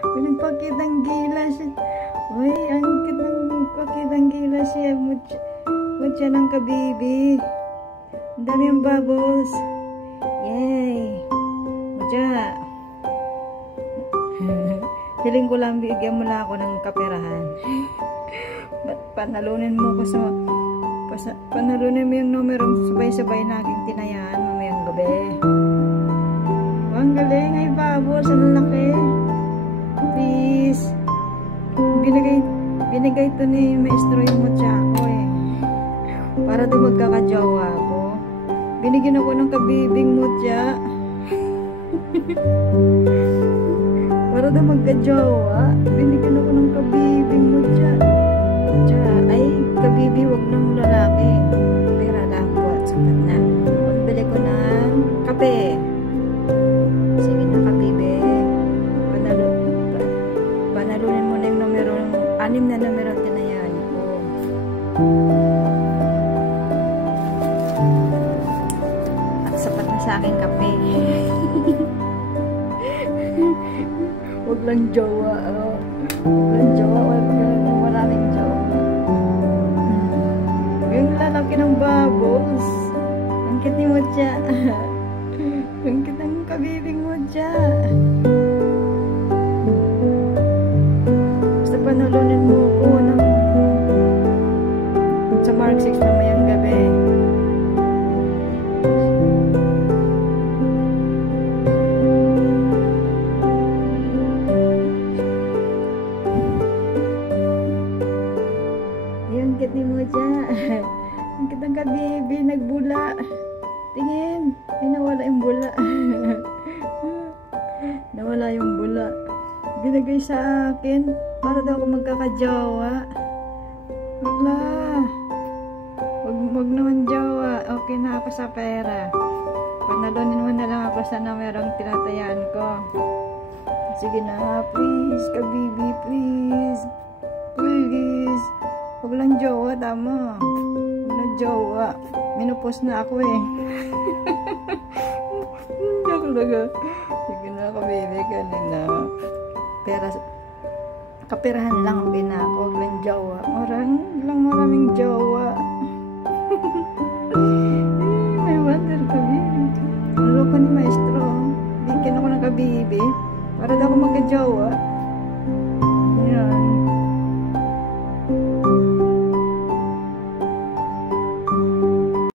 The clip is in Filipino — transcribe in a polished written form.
Pinagpakitang gila siya. Uy, ang cute ng pakitang gila siya. Mutya ng kabibi. Ang dami yung bubbles. Yay! Mutya. Hiling ko lang, bigyan mo lang ako ng kaperahan. Panalunin mo ko sa... Panalunin mo yung numerong sabay-sabay na aking tinayaan mamayang gabi. Ang galing ay bubbles. Ang laki. Please. Binigay to ni maestro yung mutya ko eh. Para to magkakajawa ko. Binigyan ako ng kabibing mutya. Para to magkajawa. Binigyan ako ng kabibing mutya. Mutya, ay kabibi wag ng lalaki. Pera lang po at sapat na. Pagbili ko ng kape. Sige na kabibi. Panalunin mo na yung numero, 6 na numero tinayaan ko. At sapat na sa akin kape. Huwag lang jowa. Huwag lang jowa. Maraming jowa. Yung lalaki ng bubbles. Ang cute ni Mutya. Ang cute ng kabibing Mutya. Panalunin mo ko ng sa Mark 6 mamayang gabi. Yung kit ni Mutya. Ang kitang kabibi, nagbula. Tingin, ay nawala yung bula. Nawala yung bula. Binigay sa akin para daw ako magkakajawa. Wala. Wag naman jawa. Okay na ako sa pera. Panalunin mo na lang ako sa numerong tinatayaan ko. Sige na, please, kabibi, please. Please. Wag lang jawa, tama. Wag na jawa. Minupos na ako eh. Joke lang. Sige na, kabibi, kanina. Pera, kaperahan lang ang binako, lang jawa. Maraming jawa. May wonder kami. Naloko ni maestro. Bigyan ako ng kabibi para daw ako magka-jawa.